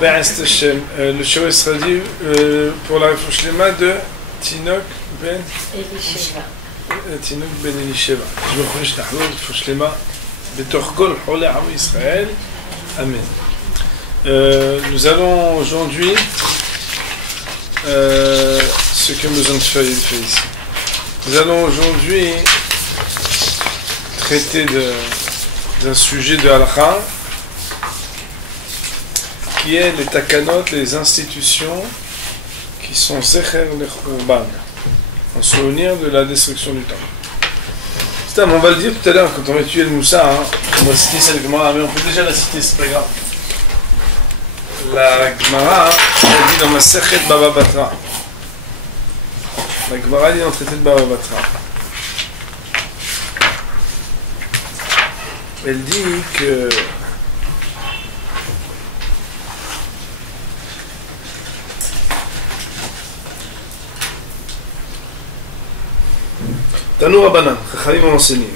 Le show sera dit pour la Fouchlema de Tinok Ben Elisheva. Tinok Ben Elisheva. Je me crois que je Fouchlema בתוך כל חולי עם ישראל. Amen. Nous allons aujourd'hui ce que nous avons fait ici. Nous allons aujourd'hui traiter d'un sujet de halakha qui est les takanot, les institutions qui sont zecher lechurban, en souvenir de la destruction du temple. On va le dire tout à l'heure quand on va étudier le Moussa, hein. On va citer cette Gemara, mais on peut déjà la citer, c'est pas grave. La Gemara, elle dit dans Masechet Baba Batra. La Gemara dit dans le traité de Baba Batra. Elle dit que Tanu Rabbanan, Chachamim ont enseigné.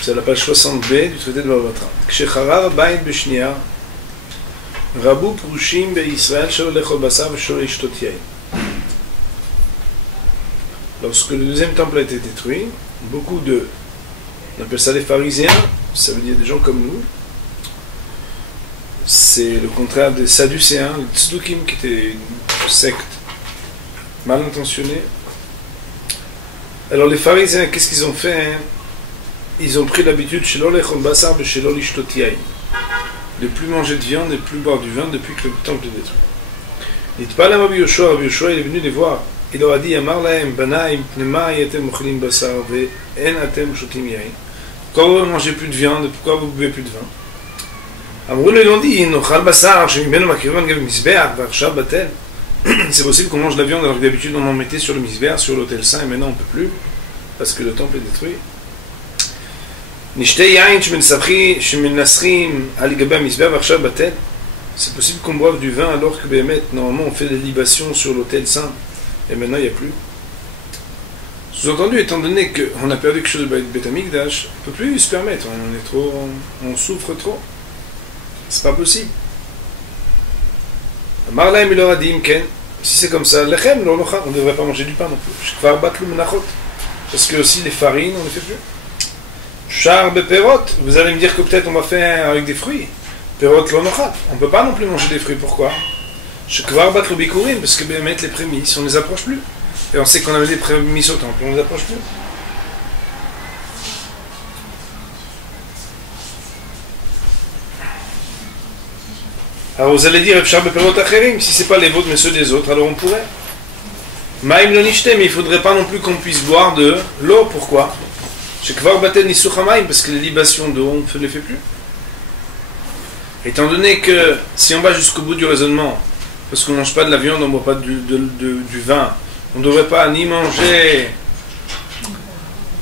C'est la page 60b du traité de Baba Batra. Kshecharav Bain B'Shnia Rabu Prushim Be'Israël Shelo Lechol Basar Shelo Lishtot Yain. Lorsque le deuxième temple a été détruit, beaucoup de, on appelle ça les pharisiens, ça veut dire des gens comme nous, c'est le contraire des sadducéens, les tzdukim, qui étaient une secte mal intentionnée. Alors les pharisiens, qu'est-ce qu'ils ont fait, hein? Ils ont pris l'habitude Shelo Lechol Basar Shelo Lishtot Yain, de plus manger de viande et de plus boire du vin depuis que le temple est détruit. Nitpal Rabbi Yoshua, il est venu les voir. Il leur a dit Amar lahem banaim pnema yatem mochlim basar ve'en atem shotim yain. Pourquoi vous ne mangez plus de viande et pourquoi vous ne buvez plus de vin? Amrou ils ont dit nochal basar shemimenu makrivan gav mizbeach v'arshav batel. C'est possible qu'on mange de la viande alors que d'habitude on en mettait sur le mizbeach, sur l'autel saint, et maintenant on ne peut plus parce que le temple est détruit. Nishte yain shemenasrim al gabei mizbeach v'arshav batel. C'est possible qu'on boive du vin alors que normalement on fait des libations sur l'autel saint. Et maintenant il n'y a plus. Sous-entendu, étant donné qu'on a perdu quelque chose de Beth Amikdash, on ne peut plus se permettre, on souffre trop. C'est pas possible. Marlaim il leur a dit, si c'est comme ça, lechem, on ne devrait pas manger du pain non plus. Parce que aussi les farines, on ne les fait plus. Char beperot, vous allez me dire que peut-être on va faire avec des fruits. Perot l'onochat, on ne peut pas non plus manger des fruits, pourquoi? Parce que les prémices, on ne les approche plus. Et on sait qu'on avait des prémices au temple, on ne les approche plus. Alors vous allez dire, si ce n'est pas les vôtres mais ceux des autres, alors on pourrait. Mais il ne faudrait pas non plus qu'on puisse boire de l'eau, pourquoi? Parce que les libations d'eau, on ne les fait plus. Étant donné que si on va jusqu'au bout du raisonnement, parce qu'on ne mange pas de la viande, on ne boit pas du vin, on ne devrait pas ni manger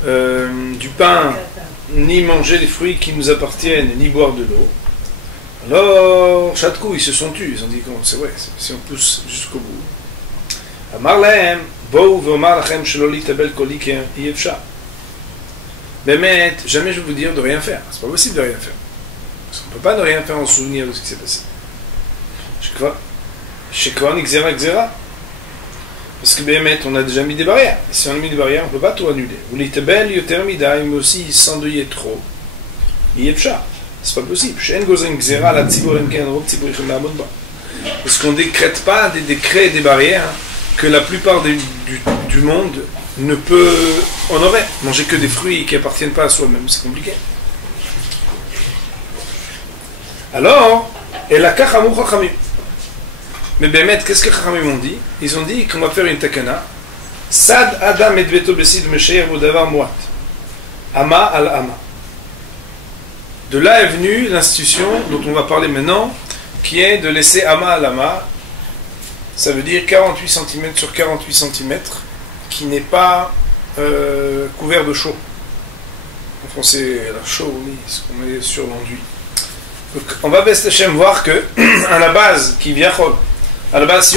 du pain, ni manger des fruits qui nous appartiennent, ni boire de l'eau. Alors, Chatkou, ils se sont tus, ils ont dit, c'est vrai, si on pousse jusqu'au bout. Amar lahem, bou v'omar lachem shelo litabel kol yefsha. Bémet, jamais je vais vous dire de rien faire, c'est pas possible de rien faire. Parce qu'on ne peut pas ne rien faire en souvenir de ce qui s'est passé. Chez quoi Xera. Parce que Bémet, on a déjà mis des barrières. Et si on a mis des barrières, on ne peut pas tout annuler. Ou l'itebel yotermida, mais aussi il s'endeuillait trop. Yefsha. C'est pas possible. Chez Ngozen Xera, la tziborim kenrov, tziborim la bonba. Parce qu'on ne décrète pas des décrets et des barrières que la plupart du monde ne peut honorer. Manger que des fruits qui n'appartiennent pas à soi-même, c'est compliqué. Alors, et la kachamou chachamim. Mais Bémet, qu'est-ce que Chachamim ont dit? Ils ont dit qu'on va faire une takana. Sad Adam et Beto Besid Mesheir Bodavar Moat. Ama al Ama. De là est venue l'institution dont on va parler maintenant, qui est de laisser Ama al Ama. Ça veut dire 48 cm sur 48 cm, qui n'est pas couvert de chaux. En français, la chaux, oui, ce qu'on met sur l'enduit. Donc, on va Best Hashem voir que, à la base, qui vient à la base,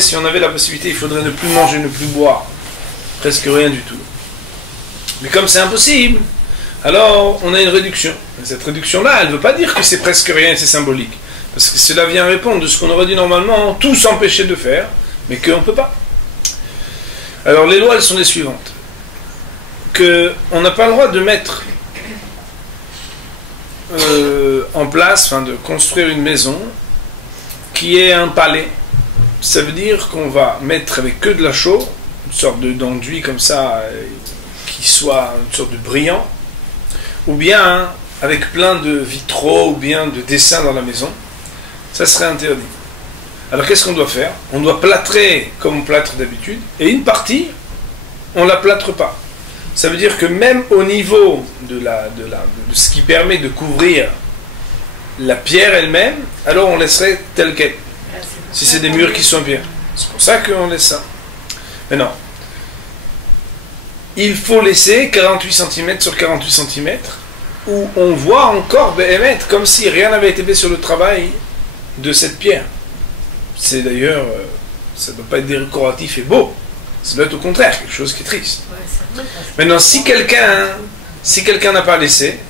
si on avait la possibilité, il faudrait ne plus manger, ne plus boire. Presque rien du tout. Mais comme c'est impossible, alors on a une réduction. Et cette réduction-là, elle ne veut pas dire que c'est presque rien, c'est symbolique. Parce que cela vient répondre de ce qu'on aurait dit normalement, tout s'empêcher de faire, mais qu'on ne peut pas. Alors les lois, elles sont les suivantes. On n'a pas le droit de mettre en place, enfin de construire une maison qui est un palais. Ça veut dire qu'on va mettre avec que de la chaux, une sorte d'enduit comme ça, qui soit une sorte de brillant, ou bien avec plein de vitraux, ou bien de dessins dans la maison. Ça serait interdit. Alors qu'est-ce qu'on doit faire? On doit plâtrer comme on plâtre d'habitude, et une partie, on ne la plâtre pas. Ça veut dire que même au niveau de ce qui permet de couvrir la pierre elle-même, alors on laisserait telle qu'elle. Si c'est des murs qui sont bien. C'est pour ça qu'on laisse ça. Mais non. Il faut laisser 48 cm sur 48 cm, où on voit encore émettre comme si rien n'avait été fait sur le travail de cette pierre. C'est d'ailleurs, ça ne doit pas être décoratif et beau. Ça doit être au contraire, quelque chose qui est triste. Maintenant, si quelqu'un n'a pas laissé,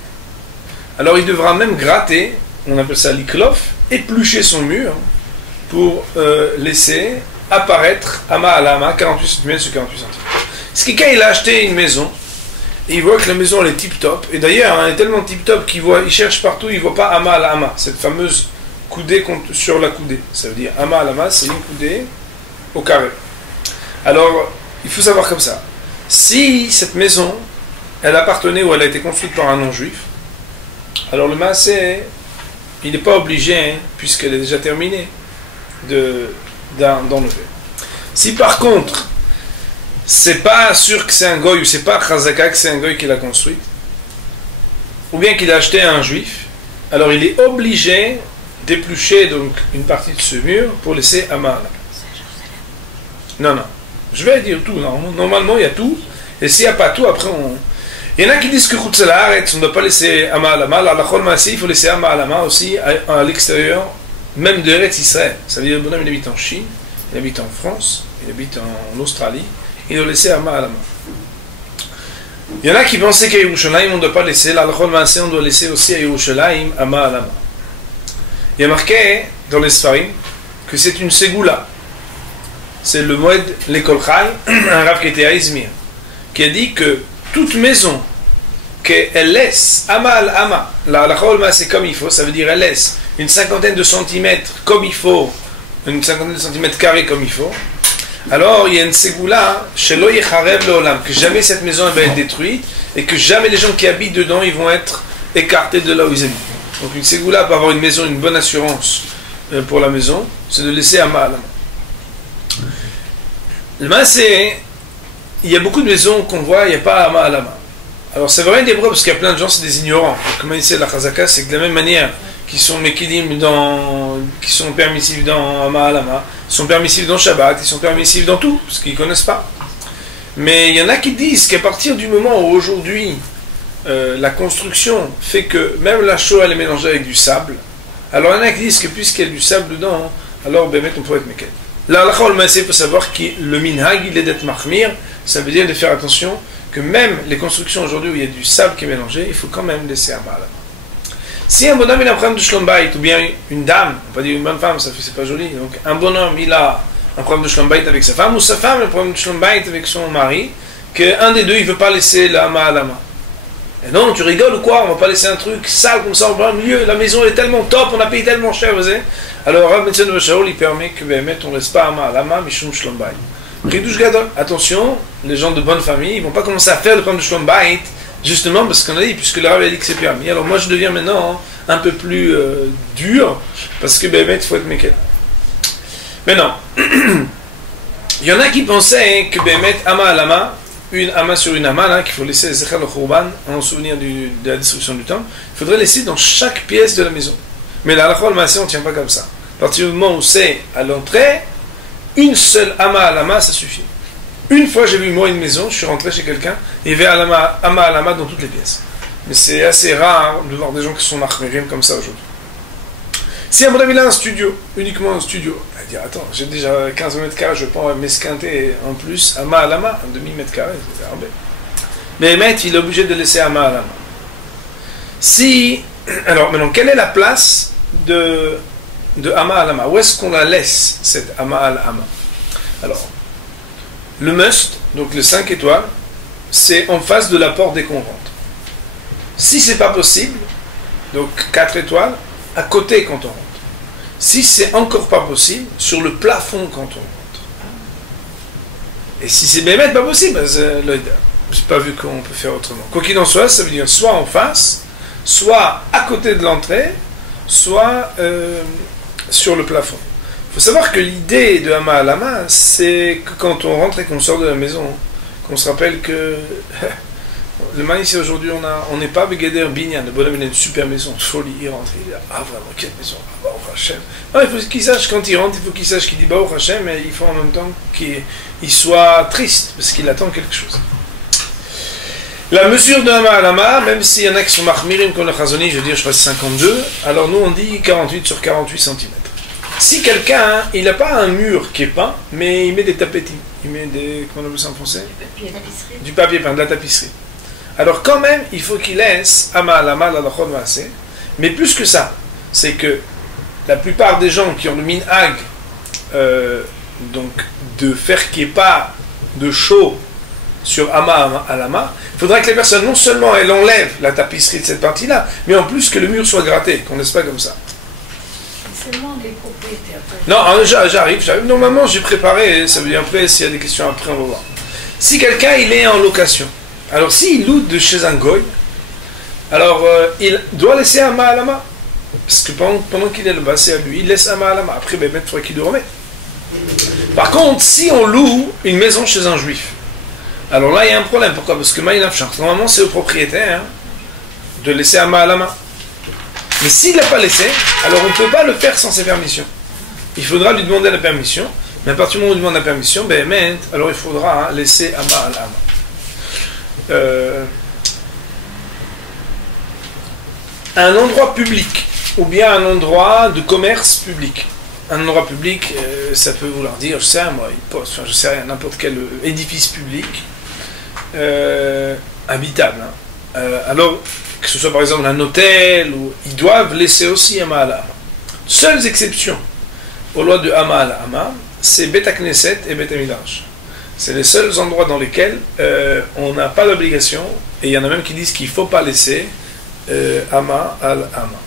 alors il devra même gratter, on appelle ça l'iklof, éplucher son mur pour laisser apparaître ama à la ama, 48 cm sur 48 cm. Si quelqu'un il a acheté une maison, et il voit que la maison elle est tip-top, et d'ailleurs elle est tellement tip-top qu'il cherche partout, il ne voit pas ama à la ama, cette fameuse coudée sur la coudée. Ça veut dire ama à la ama, c'est une coudée au carré. Alors, il faut savoir comme ça. Si cette maison, elle appartenait ou elle a été construite par un non-juif, alors le maasé, il n'est pas obligé, hein, puisqu'elle est déjà terminée, d'enlever. Si par contre, c'est pas sûr que c'est un goy, ou c'est pas chazaka que c'est un goy qui l'a construite, ou bien qu'il a acheté à un juif, alors il est obligé d'éplucher donc une partie de ce mur pour laisser ama. Non. Je vais dire tout. Normalement, il y a tout. Et s'il n'y a pas tout, après, il y en a qui disent que Chutz La'aretz, on ne doit pas laisser ama à la main. La Chol Maaseh, il faut laisser ama à la main aussi à l'extérieur, même de Eretz Israël. Ça veut dire, le bonhomme, il habite en Chine, il habite en France, il habite en Australie, il doit laisser ama à la main. Il y en a qui pensaient qu'à Yerushalayim, on ne doit pas laisser. La Chol Maaseh, on doit laisser aussi à Yerushalayim ama à la main. Il y a marqué dans les Sfarim que c'est une ségoula. C'est le Moed Lekol Chai, un rave qui était à Izmir, qui a dit que toute maison qu'elle laisse ama al ama, la cholma c'est comme il faut, ça veut dire elle laisse une cinquantaine de centimètres comme il faut, une cinquantaine de centimètres carrés comme il faut, alors il y a une ségoula, shelo yecharev leolam, que jamais cette maison va être détruite et que jamais les gens qui habitent dedans ils vont être écartés de là où ils habitent. Donc une ségoula pour avoir une maison, une bonne assurance pour la maison, c'est de laisser ama al ama. Le maasé, il y a beaucoup de maisons qu'on voit, il n'y a pas ama à la main. Alors c'est vrai des parce qu'il y a plein de gens, c'est des ignorants. Comme ici la chazaka, c'est que de la même manière qu'ils sont mekidim qui sont permissifs dans ama à la main, ils sont permissifs dans Shabbat, ils sont permissifs dans tout, parce qu'ils ne connaissent pas. Mais il y en a qui disent qu'à partir du moment où aujourd'hui la construction fait que même la chaux elle est mélangée avec du sable, alors il y en a qui disent que puisqu'il y a du sable dedans, alors ben, on peut être meked. Là, il faut savoir que le minhag, il est d'être mahmir, ça veut dire de faire attention que même les constructions aujourd'hui où il y a du sable qui est mélangé, il faut quand même laisser un mal. Si un bonhomme il a un problème de shlombait, ou bien une dame, on peut dire une bonne femme, ça fait c'est pas joli, donc un bonhomme il a un problème de shlombait avec sa femme, ou sa femme a un problème de shlombait avec son mari, qu'un des deux il veut pas laisser la main à la main. Et non, tu rigoles ou quoi? On va pas laisser un truc sale comme ça au milieu, la maison elle est tellement top, on a payé tellement cher, vous savez. Alors Rav Metzon de Shaul il permet que on ne laisse pas à la main, mishum shlombait. Ridouche gadol, attention, les gens de bonne famille, ils vont pas commencer à faire le problème de shlombait, justement parce qu'on a dit, puisque le Rav a dit que c'est permis. Alors moi je deviens maintenant un peu plus dur, parce que il faut être meked. Mais non, il y en a qui pensaient que ama à la main, une ama sur une ama, qu'il faut laisser Zechar le Khurban en souvenir de la destruction du temple, il faudrait laisser dans chaque pièce de la maison. Mais la halakha al-maaseh, on ne tient pas comme ça. À partir du moment où c'est à l'entrée, une seule ama à lama, ça suffit. Une fois, j'ai vu moi une maison, je suis rentré chez quelqu'un, et il y avait ama à lama dans toutes les pièces. Mais c'est assez rare de voir des gens qui sont mahmirim comme ça aujourd'hui. Si à mon avis, il a un studio, uniquement un studio, il va dire attends, j'ai déjà 15 mètres carrés, je peux pas m'esquinter en plus, ama à lama, un demi-mètre carré, c'est verbé. Mais maître, il est obligé de laisser ama à lama. Si, alors maintenant, quelle est la place de Ama al Ama. Où est-ce qu'on la laisse, cette Ama al Ama? Alors, le must, donc le 5 étoiles, c'est en face de la porte dès qu'on rentre. Si c'est pas possible, donc 4 étoiles, à côté quand on rentre. Si c'est encore pas possible, sur le plafond quand on rentre. Et si c'est même pas possible, j'ai pas vu qu'on peut faire autrement. Quoi qu'il en soit, ça veut dire soit en face, soit à côté de l'entrée, soit sur le plafond. Il faut savoir que l'idée de Ama al Ama, c'est que quand on rentre et qu'on sort de la maison, qu'on se rappelle que le man ici aujourd'hui, on n'est pas Begeder Binyan, le bonhomme il a une super maison, de folie, il rentre, il dit ah vraiment quelle maison, ah Baruch Hashem. Non, il faut qu'il sache quand il rentre, il faut qu'il sache qu'il dit Baruch Hashem, mais il faut en même temps qu'il soit triste parce qu'il attend quelque chose. La mesure de Ama al Ama, même s'il y en a qui sont marmirim comme le Chazoni, je veux dire je crois 52, alors nous on dit 48 sur 48 cm. Si quelqu'un, il n'a pas un mur qui est peint, mais il met des tapetis, il met des, comment on appelle ça en français? Du papier peint, de la tapisserie. Alors quand même, il faut qu'il laisse Ama al Ama la lachon maaseh. Mais plus que ça, c'est que la plupart des gens qui ont le minhag, donc de faire qu'il n'y ait pas de chaud sur Ama al Ama, il faudra que les personnes, non seulement elles enlèvent la tapisserie de cette partie-là, mais en plus que le mur soit gratté, qu'on ne laisse pas comme ça. Seulement les propriétaires. Non, j'arrive. Normalement, j'ai préparé, ça veut dire après, s'il y a des questions après, on va voir. Si quelqu'un, il est en location, alors s'il loue de chez un goy, alors il doit laisser Ama al Ama. Parce que pendant qu'il est là-bas, c'est à lui, il laisse Ama al Ama. Après, il faudrait qu'il le remette. Par contre, si on loue une maison chez un juif, alors là, il y a un problème. Pourquoi? Parce que normalement, c'est au propriétaire de laisser Ama al Ama. Mais s'il ne l'a pas laissé, alors on ne peut pas le faire sans ses permissions. Il faudra lui demander la permission. Mais à partir du moment où on lui demande la permission, alors il faudra laisser Ama al Ama. Un endroit public, ou bien un endroit de commerce public. Un endroit public, ça peut vouloir dire, je sais moi, une poste, enfin, je sais rien, n'importe quel édifice public habitable. Alors, que ce soit par exemple un hôtel, ils doivent laisser aussi Ama al Ama. Seules exceptions aux lois de Ama al Ama, c'est Bet HaKnesset et Bet HaMidrash. C'est les seuls endroits dans lesquels on n'a pas d'obligation, et il y en a même qui disent qu'il ne faut pas laisser Ama al Ama.